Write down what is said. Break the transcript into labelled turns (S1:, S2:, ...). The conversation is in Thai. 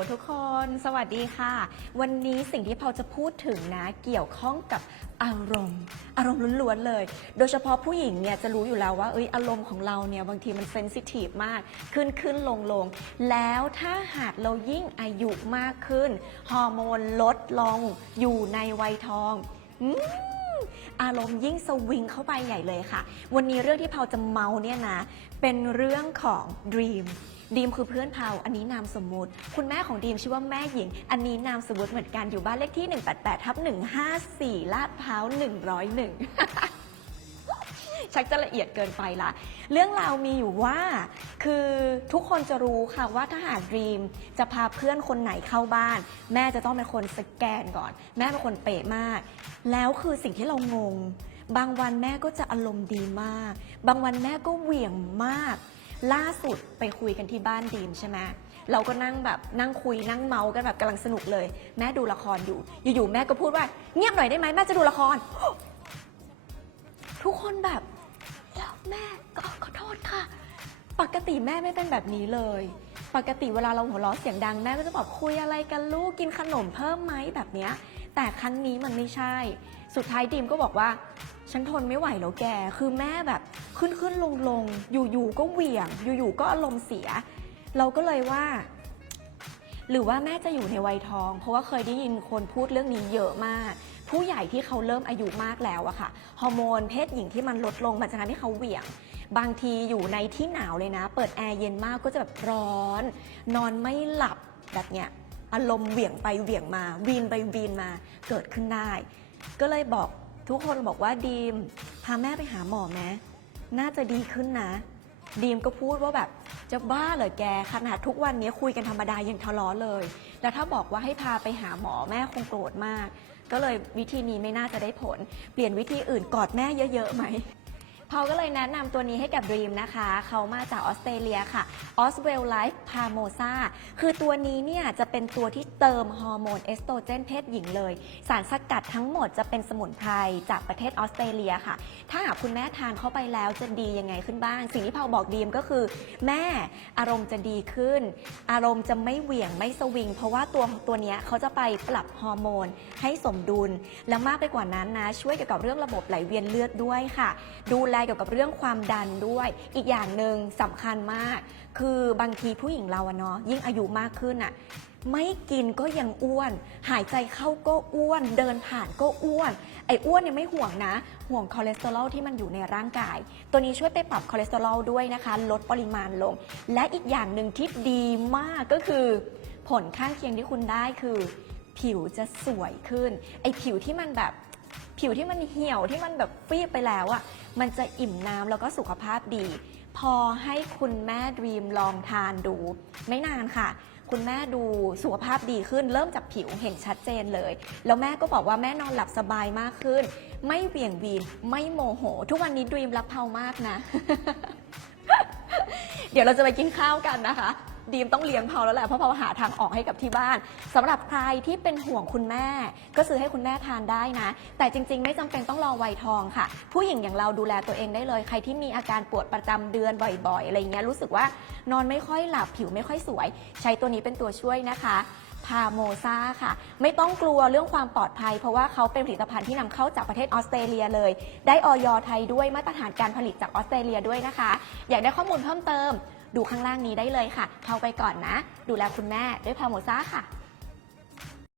S1: ทุกคนสวัสดีค่ะ วันนี้สิ่งที่เราจะพูดถึงนะ เกี่ยวข้องกับอารมณ์ อารมณ์ล้วนๆเลย โดยเฉพาะผู้หญิงเนี่ยจะรู้อยู่แล้วว่าเอ้ยอารมณ์ของเราเนี่ยบางทีมันเซนซิทีฟมาก ขึ้นขึ้นลงลงแล้วถ้าหากเรายิ่งอายุมากขึ้น ฮอร์โมนลดลง อยู่ในวัยทองอารมณ์ยิ่งสวิงเข้าไปใหญ่เลยค่ะ วันนี้เรื่องที่เพาจะเมาเนี่ยนะ เป็นเรื่องของดีม ดีมคือเพื่อนเพาอันนี้นามสมมุติ คุณแม่ของดีมชื่อว่าแม่หญิง อันนี้นามสมมุติเหมือนกันอยู่บ้านเลขที่ 188ทับ154 ลาดพร้าว101ชักจะละเอียดเกินไปละ เรื่องราวมีอยู่ว่า คือทุกคนจะรู้ค่ะว่าถ้าหากดีมจะพาเพื่อนคนไหนเข้าบ้าน แม่จะต้องเป็นคนสแกนก่อน แม่เป็นคนเป๊ะมาก แล้วคือสิ่งที่เรางง บางวันแม่ก็จะอารมณ์ดีมาก บางวันแม่ก็เหวี่ยงมาก ล่าสุดไปคุยกันที่บ้านดีมใช่ไหมเราก็นั่งแบบนั่งคุยนั่งเมากันแบบกำลังสนุกเลย แม่ดูละครอยู่ อยู่ๆแม่ก็พูดว่า เงียบหน่อยได้ไหมแม่จะดูละคร ทุกคนแบบแล้วแม่ก็ขอโทษค่ะ ปกติแม่ไม่เป็นแบบนี้เลย ปกติเวลาเราหัวเราะเสียงดังแม่ก็จะบอกคุยอะไรกันลูกกินขนมเพิ่มไหมแบบเนี้ย แต่ครั้งนี้มันไม่ใช่ สุดท้ายดีมก็บอกว่า ฉันทนไม่ไหวแล้วแก คือแม่แบบขึ้นขึ้นลงลงอยู่ๆก็เหวี่ยง อยู่ๆก็อารมณ์เสีย เราก็เลยว่า หรือว่าแม่จะอยู่ในวัยทอง เพราะว่าเคยได้ยินคนพูดเรื่องนี้เยอะมาก ผู้ใหญ่ที่เขาเริ่มอายุมากแล้วอะค่ะฮอร์โมนเพศหญิงที่มันลดลงมันจะทำให้เขาเหวี่ยงบางทีอยู่ในที่หนาวเลยนะ เปิดแอร์เย็นมากก็จะแบบร้อน นอนไม่หลับแบบเนี้ย อารมณ์เหวี่ยงไปเหวี่ยงมาวีนไปวีนมาเกิดขึ้นได้ ก็เลยบอกทุกคนบอกว่าดีมพาแม่ไปหาหมอไหมน่าจะดีขึ้นนะ ดีมก็พูดว่าแบบจะบ้าเหรอแกขนาดทุกวันนี้คุยกันธรรมดายังทะเลาะเลยแล้วถ้าบอกว่าให้พาไปหาหมอแม่คงโกรธมาก ก็เลยวิธีนี้ไม่น่าจะได้ผล เปลี่ยนวิธีอื่นกอดแม่เยอะๆไหม พอก็เลยแนะนำตัวนี้ให้กับ Dream นะคะ เขามาจากออสเตรเลียค่ะ Oswell Life p a m o s a คือตัวนี้เนี่ยจะเป็นตัวที่เติมฮอร์โมนเอสโตรเจนเพศหญิงเลย สารสกัดทั้งหมดจะเป็นสมุนไพรจากประเทศออสเตรเลียค่ะ ถ้าหากคุณแม่ทานเข้าไปแล้วจะดียังไงขึ้นบ้าง สิ่งที่พาบอกดีมก็คือ แม่อารมณ์จะดีขึ้น อารมณ์จะไม่เหวี่ยงไม่สวิง เพราะว่าตัวตัวนี้เขาจะไปปรับฮอร์โมนให้สมดุล และมากไปกว่านั้นนะช่วยเกี่ยวกับเรื่องระบบไหลเวียนเลือดด้วยค่ะ ดูแลเกี่ยวกับเรื่องความดันด้วย อีกอย่างหนึ่งสำคัญมาก คือบางทีผู้หญิงเราอะเนาะยิ่งอายุมากขึ้นอะไม่กินก็ยังอ้วน หายใจเข้าก็อ้วน เดินผ่านก็อ้วน ไอ้อ้วนเนี่ยไม่ห่วงนะ ห่วงคอเลสเตอรอลที่มันอยู่ในร่างกาย ตัวนี้ช่วยไปปรับคอเลสเตอรอลด้วยนะคะ ลดปริมาณลง และอีกอย่างหนึ่งที่ดีมากก็คือ ผลข้างเคียงที่คุณได้คือ ผิวจะสวยขึ้น ไอ้ผิวที่มันแบบผิวที่มันเหี่ยวที่มันแบบฟีบไปแล้วอะ มันจะอิ่มน้ำแล้วก็สุขภาพดี พอให้คุณแม่ดีมลองทานดู ไม่นานค่ะ คุณแม่ดูสุขภาพดีขึ้น เริ่มจากผิวเห็นชัดเจนเลย แล้วแม่ก็บอกว่าแม่นอนหลับสบายมากขึ้น ไม่เหวี่ยงวีนไม่โมโห ทุกวันนี้ดีมรักเพามากนะ เดี๋ยวเราจะไปกินข้าวกันนะคะ ดีมต้องเลี้ยงเพาแล้วแหละเพราะเพาหาทางออกให้กับที่บ้านสำหรับใครที่เป็นห่วงคุณแม่ ก็ซื้อให้คุณแม่ทานได้นะ แต่จริง ๆ ไม่จำเป็นต้องรอวัยทองค่ะ ผู้หญิงอย่างเราดูแลตัวเองได้เลย ใครที่มีอาการปวดประจำเดือนบ่อยๆอะไรเงี้ยรู้สึกว่านอนไม่ค่อยหลับผิวไม่ค่อยสวย ใช้ตัวนี้เป็นตัวช่วยนะคะพาโมซาค่ะ ไม่ต้องกลัวเรื่องความปลอดภัย เพราะว่าเขาเป็นผลิตภัณฑ์ที่นำเข้าจากประเทศออสเตรเลียเลย ได้ออยไทยด้วยมาตรฐานการผลิตจากออสเตรเลียด้วยนะคะ อยากได้ข้อมูลเพิ่มเติม ดูข้างล่างนี้ได้เลยค่ะเทาไปก่อนนะ ดูแลคุณแม่ด้วยพาโมซ่าค่ะ